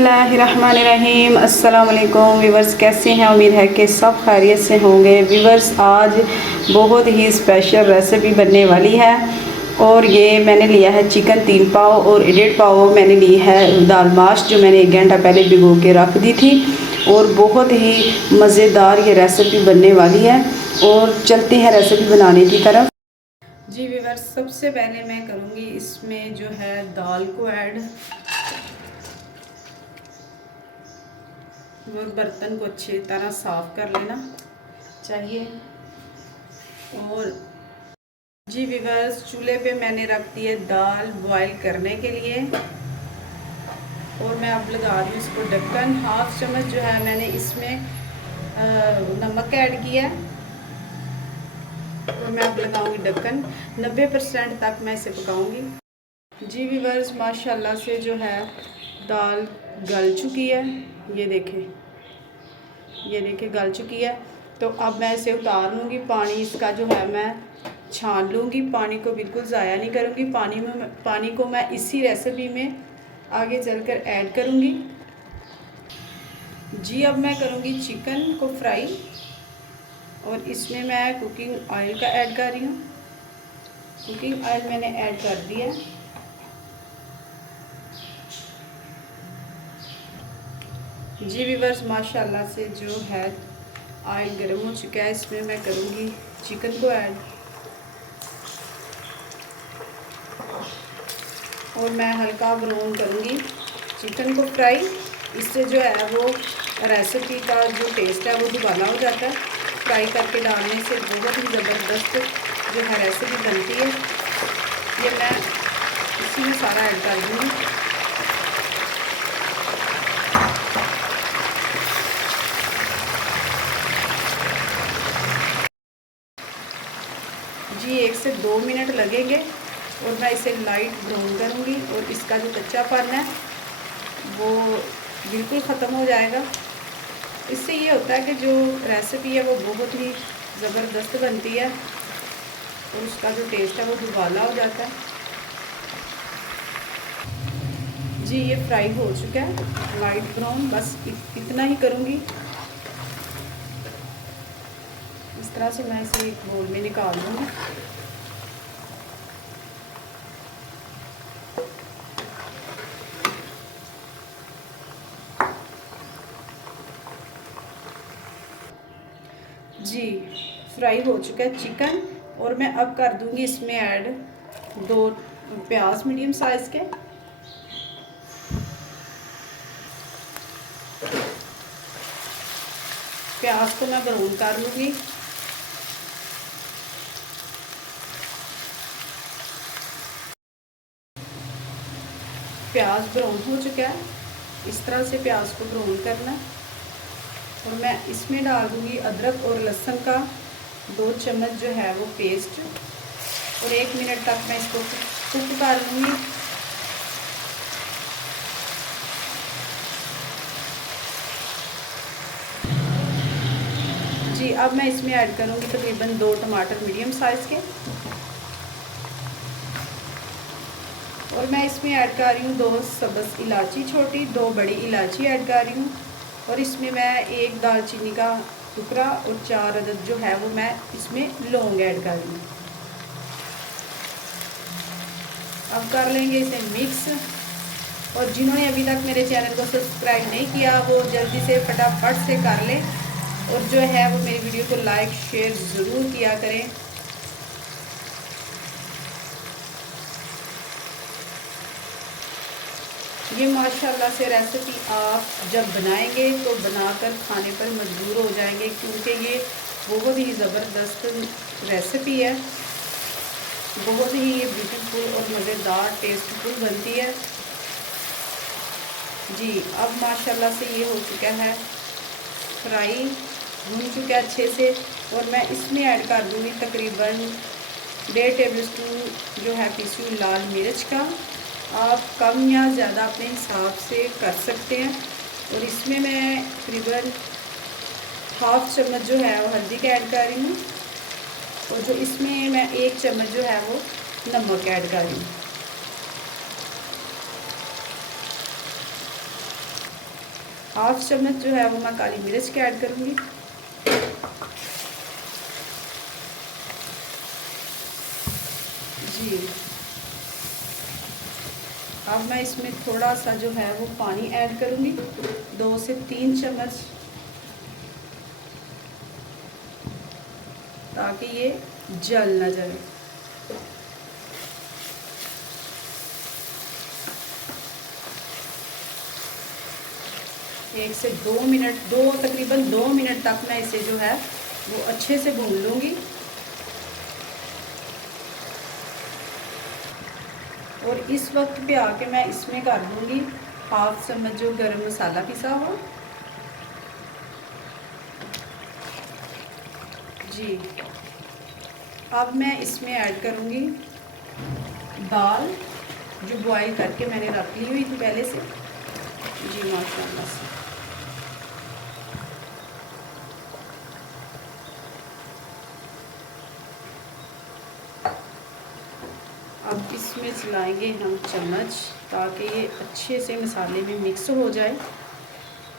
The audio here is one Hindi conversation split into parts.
बिस्मिल्लाहिर्रहमानिर्रहीम। अस्सलाम वालेकुम व्यूवर्स, कैसे हैं? उम्मीद है कि सब खैरियत से होंगे। व्यूवर्स, आज बहुत ही स्पेशल रेसिपी बनने वाली है और ये मैंने लिया है चिकन 3 पाव और 1.5 पाव मैंने ली है दाल माश, जो मैंने 1 घंटा पहले भिगो के रख दी थी। और बहुत ही मज़ेदार ये रेसिपी बनने वाली है और चलते हैं रेसिपी बनाने की तरफ। जी व्यूवर्स, सबसे पहले मैं करूँगी इसमें जो है दाल को ऐड और बर्तन को अच्छी तरह साफ़ कर लेना चाहिए। और जी व्यूवर्स, चूल्हे पे मैंने रख दी है दाल बॉईल करने के लिए और मैं अब लगा रही हूँ इसको ढक्कन। 1/2 चम्मच जो है मैंने इसमें नमक ऐड किया है और मैं अब लगाऊंगी ढक्कन। 90% तक मैं इसे पकाऊंगी। जी व्यूवर्स, माशाल्लाह से जो है दाल गल चुकी है। ये देखें गल चुकी है। तो अब मैं इसे उतार लूँगी। पानी इसका जो है मैं छान लूँगी। पानी को बिल्कुल ज़ाया नहीं करूँगी। पानी को मैं इसी रेसिपी में आगे चलकर ऐड करूँगी। जी अब मैं करूँगी चिकन को फ्राई और इसमें मैं कुकिंग ऑयल का ऐड कर रही हूँ। कुकिंग ऑयल मैंने ऐड कर दिया। जी व्यूवर्स, माशाल्लाह से जो है ऑयल गर्म हो चुका है। इसमें मैं करूँगी चिकन को ऐड और मैं हल्का ब्राउन करूँगी चिकन को फ्राई। इससे जो है वो रेसिपी का जो टेस्ट है वो दुबारा हो जाता है। फ्राई करके डालने से बहुत ही ज़बरदस्त जो है रेसिपी बनती है। ये मैं इसी में सारा ऐड कर दूँगी। जी 1 से 2 मिनट लगेंगे और मैं इसे लाइट ब्राउन करूँगी और इसका जो कच्चापन है वो बिल्कुल ख़त्म हो जाएगा। इससे ये होता है कि जो रेसिपी है वो बहुत ही ज़बरदस्त बनती है और उसका जो टेस्ट है वो दुबाला हो जाता है। जी ये फ्राई हो चुका है लाइट ब्राउन। बस इतना ही करूँगी। इस तरह से मैं इसे एक बोल में निकाल दूँगी। जी फ्राई हो चुका है चिकन और मैं अब कर दूँगी इसमें ऐड 2 प्याज मीडियम साइज़ के। प्याज को मैं ब्राउन कर लूँगी। प्याज ब्राउन हो चुका है। इस तरह से प्याज को ब्राउन करना और मैं इसमें डाल दूँगी अदरक और लहसुन का 2 चम्मच जो है वो पेस्ट और 1 मिनट तक मैं इसको कुक कर लूँगी। जी अब मैं इसमें ऐड करूँगी तकरीबन 2 टमाटर मीडियम साइज़ के और मैं इसमें ऐड कर रही हूँ 2 सब्ज़ इलायची छोटी, 2 बड़ी इलायची ऐड कर रही हूँ और इसमें मैं 1 दालचीनी का टुकड़ा और 4 अदद जो है वो मैं इसमें लौंग ऐड कर रही हूँ। अब कर लेंगे इसे मिक्स और जिन्होंने अभी तक मेरे चैनल को सब्सक्राइब नहीं किया वो जल्दी से फटाफट से कर लें और जो है वो मेरी वीडियो को लाइक शेयर ज़रूर किया करें। ये माशाल्लाह से रेसिपी आप जब बनाएंगे तो बनाकर खाने पर मजबूर हो जाएंगे, क्योंकि ये बहुत ही ज़बरदस्त रेसिपी है। बहुत ही ये ब्यूटीफुल और मज़ेदार टेस्टफुल बनती है। जी अब माशाल्लाह से ये हो चुका है फ्राई, भून चुका है अच्छे से और मैं इसमें ऐड कर दूँगी तकरीबन 1.5 टेबल स्पून जो है पीसी हुई लाल मिर्च का। आप कम या ज़्यादा अपने हिसाब से कर सकते हैं। और इसमें मैं तकरीबन 1/2 चम्मच जो है वो हल्दी का ऐड कर रही हूँ और जो इसमें मैं 1 चम्मच जो है वो नमक ऐड कर रही हूँ। हाफ चम्मच जो है वो मैं काली मिर्च के ऐड करूँगी। जी, अब मैं इसमें थोड़ा सा जो है वो पानी ऐड करूँगी, 2 से 3 चम्मच, ताकि ये जल ना जाए। एक से 2 मिनट, तकरीबन 2 मिनट तक मैं इसे जो है वो अच्छे से भून लूँगी। और इस वक्त पे आके मैं इसमें कर दूँगी हाफ चम्मच जो गरम मसाला पिसा हुआ। जी, अब मैं इसमें ऐड करूँगी दाल जो बॉईल करके मैंने रख ली हुई थी पहले से। जी माशाल्लाह से। अब इसमें चलाएंगे हम चम्मच, ताकि ये अच्छे से मसाले में मिक्स हो जाए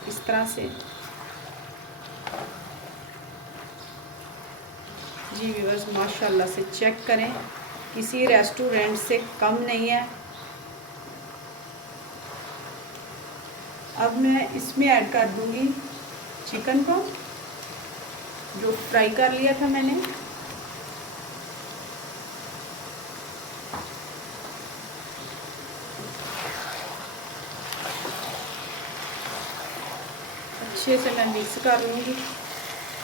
इस तरह से। जी व्यूअर्स, माशाल्लाह से चेक करें, किसी रेस्टोरेंट से कम नहीं है। अब मैं इसमें ऐड कर दूंगी चिकन को, जो फ्राई कर लिया था मैंने। अच्छे से मैं मिक्स कर लूँगी,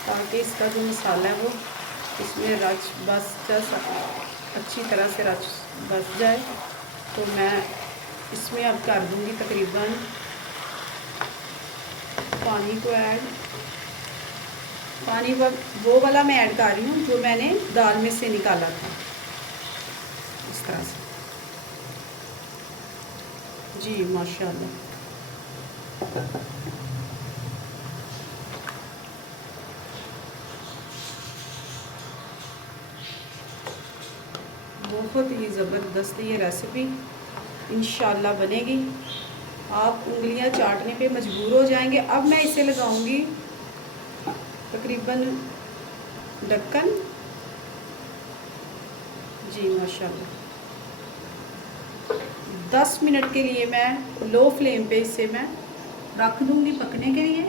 ताकि इसका जो मसाला है वो इसमें रच बस अच्छी तरह से रच बस जाए। तो मैं इसमें अब कर दूँगी तकरीबन पानी को ऐड। पानी वो वाला मैं ऐड कर रही हूँ जो मैंने दाल में से निकाला था, इस तरह से। जी माशाल्लाह। बहुत ही ज़बरदस्त ये रेसिपी इंशाल्लाह बनेगी, आप उंगलियां चाटने पे मजबूर हो जाएंगे। अब मैं इसे लगाऊंगी तकरीबन ढक्कन। जी माशाल्लाह, 10 मिनट के लिए मैं लो फ्लेम पे इसे मैं रख दूंगी पकने के लिए।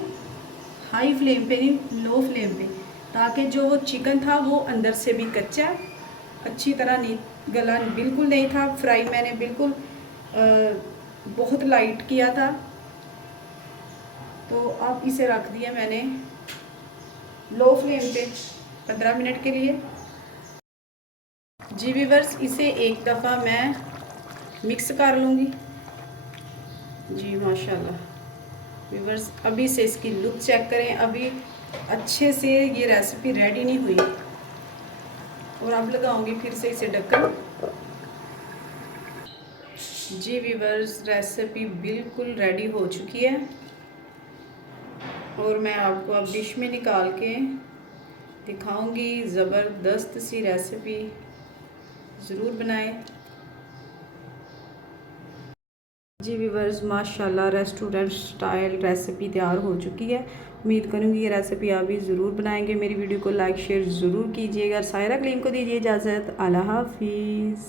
हाई फ्लेम पे नहीं, लो फ्लेम पे, ताकि जो वो चिकन था वो अंदर से भी कच्चा, अच्छी तरह नहीं गला, बिल्कुल नहीं था फ्राई। मैंने बिल्कुल बहुत लाइट किया था। तो अब इसे रख दिया मैंने लो फ्लेम पे 15 मिनट के लिए। जी व्यूअर्स, इसे एक दफ़ा मैं मिक्स कर लूँगी। जी माशाल्लाह व्यूअर्स, अभी से इसकी लुक चेक करें, अभी अच्छे से ये रेसिपी रेडी नहीं हुई। और अब लगाऊंगी फिर से इसे ढक्कन। जी व्यूअर्स, रेसिपी बिल्कुल रेडी हो चुकी है, और मैं आपको अब डिश में निकाल के दिखाऊंगी। ज़बरदस्त सी रेसिपी, ज़रूर बनाएं। जी व्यूअर्स, माशाल्लाह रेस्टोरेंट स्टाइल रेसिपी तैयार हो चुकी है। उम्मीद करूँगी ये रेसिपी आप भी ज़रूर बनाएंगे। मेरी वीडियो को लाइक शेयर ज़रूर कीजिएगा। सायरा कलीम को दीजिए इजाज़त। अल्लाह हाफिज़।